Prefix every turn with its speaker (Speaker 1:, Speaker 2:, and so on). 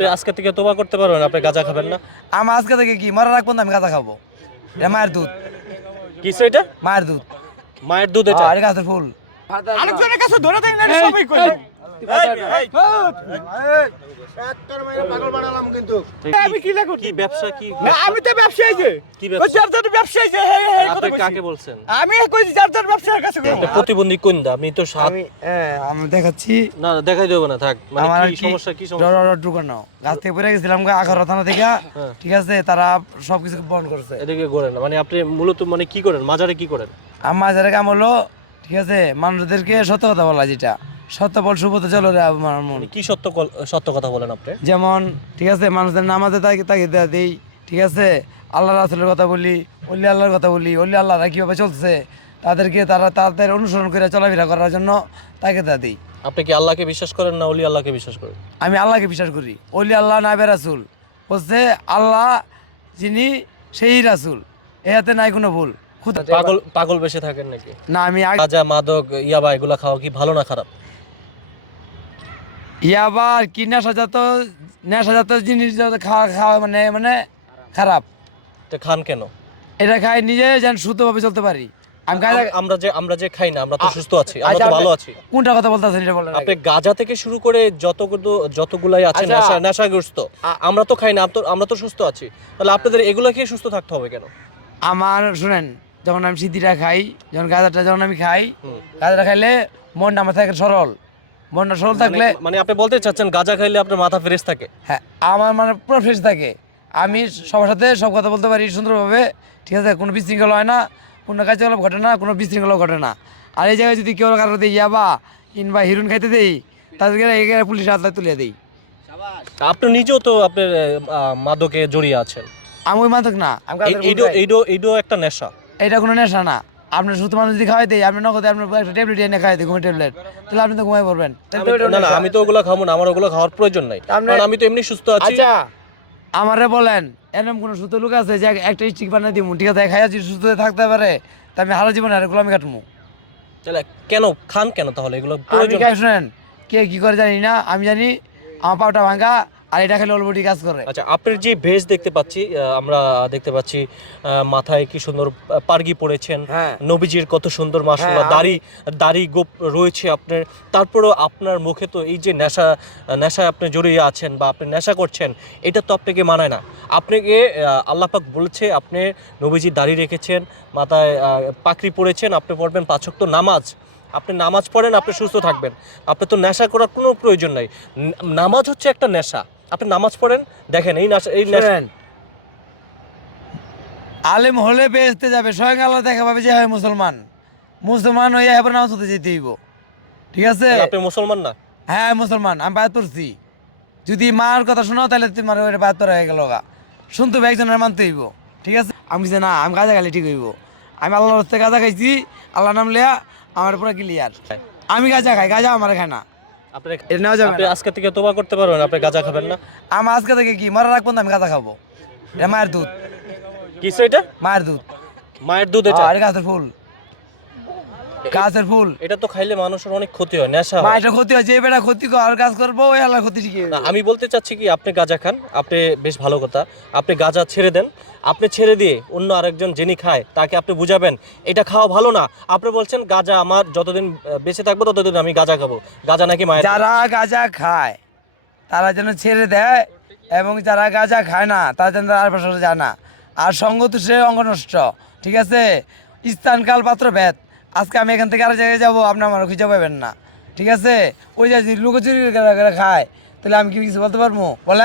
Speaker 1: আপনি আজকে থেকে তোবা করতে পারবেন আপনি গাঁজা খাবেন না?
Speaker 2: আমি আজকে থেকে কি? মারা রাখব না আমি গাঁজা খাব। এটা মায়ের দুধ।
Speaker 1: কিছু এটা?
Speaker 2: মায়ের দুধ।
Speaker 1: মায়ের দুধ এটা।
Speaker 2: আর গাছের ফুল।
Speaker 3: আরেকজনের কাছে ধরে দেয় না সবাই কই?
Speaker 2: হ্যাঁ,
Speaker 1: মানে
Speaker 2: গাছ থেকে গেছিলাম
Speaker 1: হ্যাঁ।
Speaker 2: ঠিক আছে তারা সবকিছু বন্ধ করছে
Speaker 1: এদিকে মানে আপনি মূলত মানে কি করেন মাজারে কি করেন
Speaker 2: যারা কাম হলো ঠিক আছে মানুষদেরকে সত্য কথা বলা যেটা সত্য চলো রে আমার মন
Speaker 1: কি সত্য সত্য কথা বলেন আপনি?
Speaker 2: যেমন ঠিক আছে মানুষদের নামাজে তাকে তাকে দেয়া দেই ঠিক আছে? আল্লাহ রাসুলের কথা বলি অলি আল্লাহর কথা বলি অলি আল্লাহরা কীভাবে চলছে? তাদেরকে তারা তাদের অনুসরণ করে চলাফেরা করার জন্য তাকে দিই।
Speaker 1: আপনি কি আল্লাহকে বিশ্বাস করেন না অলি আল্লাহকে বিশ্বাস করেন?
Speaker 2: আমি আল্লাহকে বিশ্বাস করি। অলি আল্লাহ নাবে রাসুল। হচ্ছে আল্লাহ যিনি সেই রাসুল। এতে নাই কোনো ভুল।
Speaker 1: পাগল পাগল বেশে থাকেন নাকি?
Speaker 2: না আমি
Speaker 1: গাঁজা মাদক ইয়াবা এগুলা খাওয়া কি ভালো না খারাপ?
Speaker 2: ইয়াবার কি নেশাজাত নেশাজাত জিনিস খাওয়া খাওয়া মানে মানে খারাপ।
Speaker 1: তো খান কেন?
Speaker 2: এটা খাই নিজে যেন সুস্থভাবে চলতে পারি। আমি
Speaker 1: আমরা যে আমরা যে খাই না আমরা তো সুস্থ আছি আমরা
Speaker 2: আচ্ছা,
Speaker 1: তো ভালো আছি।
Speaker 2: কোনটা কথা বলতেছেন এটা বলেন
Speaker 1: আপনি। গাঁজা থেকে শুরু করে যতগুলো যতগুলাই আছে
Speaker 2: আচ্ছা।
Speaker 1: নেশা নেশাগ্রস্ত আমরা তো খাই না আমরা তো সুস্থ আছি। তাহলে আপনাদের এগুলো খেয়ে সুস্থ থাকতে হবে কেন?
Speaker 2: আমার শুনেন যখন আমি সিদ্ধিটা খাই যখন গাঁজাটা যখন আমি খাই। গাঁজাটা খাইলে মনটা আমার থাকে সরল। মনটা সরল থাকলে
Speaker 1: মানে- মানে আপনি বলতে চাচ্ছেন গাঁজা খাইলে আপনার মাথা ফ্রেশ থাকে।
Speaker 2: হ্যাঁ আমার মানে পুরো ফ্রেশ থাকে। আমি সবার সাথে সব কথা বলতে পারি সুন্দরভাবে ঠিক আছে? কোনো বিশৃঙ্খলা হয় না কোনো কার্যকলাপ ঘটে না কোনো বিশৃঙ্খলাও ঘটে না। আর এই জায়গায় যদি কেউ কারও দিই ইয়াবা কিংবা হিরুন খাইতে দেই তাদেরকে পুলিশ হাত তুলে দিই।
Speaker 1: আপনি নিজেও তো আপনার মাদকে জড়িয়ে আছেন।
Speaker 2: আমি ওই মাদক না। আমি গাঁজার
Speaker 1: এই- এইটাও
Speaker 2: গুড় খাই।
Speaker 1: এইটাও এইটাও একটা নেশা।
Speaker 2: এটা কোনো নেশা না। আপনি সুস্থ মানুষ যদি খাওয়াই দেয় আপনি নগদে আপনার একটা ট্যাবলেট এনে খাওয়াই দেয় ঘুমের ট্যাবলেট। তাহলে আপনি তো ঘুমাই পড়বেন।
Speaker 1: না না আমি তো ওগুলো খাব না আমার ওগুলো খাওয়ার প্রয়োজন নাই। কারণ আমি তো এমনি সুস্থ আছি।
Speaker 2: আচ্ছা আমারে বলেন এরকম কোনো সুস্থ লোক আছে যে একটা স্টিক বানিয়ে দিব ঠিক আছে খাইয়া যদি সুস্থ থাকতে পারে তা আমি হারা জীবনে আর এগুলো আমি কাটবো
Speaker 1: তাহলে কেন খান কেন তাহলে? এগুলো প্রয়োজন।
Speaker 2: শুনেন? কে কি করে জানি না আমি জানি আমার পাউটা ভাঙা আর এটা খেলে অলবটি কাজ করে।
Speaker 1: আচ্ছা আপনার যে ভেজ দেখতে পাচ্ছি আমরা দেখতে পাচ্ছি আহ, মাথায় কি সুন্দর পারগি পড়েছেন।
Speaker 2: হ্যাঁ।
Speaker 1: নবীজির কত সুন্দর মাসাল্লাহ
Speaker 2: হ্যাঁ,
Speaker 1: দাড়ি দাড়ি গোপ রয়েছে আপনার। তারপরেও আপনার মুখে তো এই যে নেশা নেশায় আপনি জড়িয়ে আছেন বা আপনি নেশা করছেন এটা তো আপনাকে মানায় না। আপনাকে আহ, আল্লাহ পাক বলেছে আপনি নবীজি দাড়ি রেখেছেন মাথায় পাকড়ি পড়েছেন আপনি পড়বেন পাঁচক্ত নামাজ। আপনি নামাজ পড়েন আপনি সুস্থ থাকবেন। আপনি তো নেশা করার কোনো প্রয়োজন নাই। নামাজ হচ্ছে একটা নেশা। আপনি নামাজ পড়েন দেখেন এই এই
Speaker 2: আলেম হলে বেহেস্তে যাবে স্বয়ং আল্লাহ দেখা পাবে যে হয় মুসলমান। মুসলমান হইয়া এবার নামাজ পড়তে যেতে হইব। ঠিক আছে?
Speaker 1: আপনি মুসলমান না?
Speaker 2: হ্যাঁ মুসলমান আমি বায়াত পড়ছি। যদি মার কথা শোনো তাহলে তোমার ওইটা বায়াত পড়া হয়ে গেল গা। শুনতে হবে একজনের মানতে হইব। ঠিক আছে? আমি যে না আমি গাঁজা খাইলে ঠিক হইব। আমি আল্লাহর হস্তে গাঁজা খাইছি আল্লাহ নাম লেয়া আমার পুরো ক্লিয়ার আমি গাঁজা খাই গাঁজা আমার খায় না।
Speaker 1: আপনি
Speaker 2: এটা নেওয়া যাবে
Speaker 1: আপনি
Speaker 2: না।
Speaker 1: আজকে থেকে তোবা করতে পারবেন আপনি গাঁজা খাবেন না।
Speaker 2: আমার আজকে থেকে কি? মারা রাখব না আমি গাঁজা খাব। এটা মায়ের দুধ।
Speaker 1: কিছু এটা?
Speaker 2: মায়ের দুধ।
Speaker 1: মায়ের দুধ এটা?
Speaker 2: আর গাছের ফুল। গাছের ফুল।
Speaker 1: এটা তো খাইলে মানুষের অনেক ক্ষতি হয় নেশা হয়।
Speaker 2: এটা ক্ষতি হয় যে বেটা ক্ষতি কর কাজ করব ওই আল্লাহ ক্ষতি
Speaker 1: না, আমি বলতে চাচ্ছি কি আপনি গাঁজা খান আপনি বেশ ভালো কথা আপনি গাঁজা ছেড়ে দেন আপনি ছেড়ে দিয়ে অন্য আরেকজন যিনি খায় তাকে আপনি বুঝাবেন এটা খাওয়া ভালো না। আপনি বলছেন গাঁজা আমার যতদিন বেঁচে থাকব ততদিন আমি গাঁজা খাব। গাঁজা নাকি মায়ের?
Speaker 2: যারা গাঁজা খায় তারা যেন ছেড়ে দেয় এবং যারা গাঁজা খায় না তারা যেন আর পাশে যায় না। আর সঙ্গ তো সে অঙ্গ নষ্ট ঠিক আছে? স্থানকাল পাত্র ভেদ। আজকে আমি এখান থেকে আরও জায়গায় যাব, আপনি আমার খুঁজে পাবেন না। ঠিক আছে? ওই যে লুকোচুরি খায়, তাহলে আমি কি কিছু বলতে পারব? বলে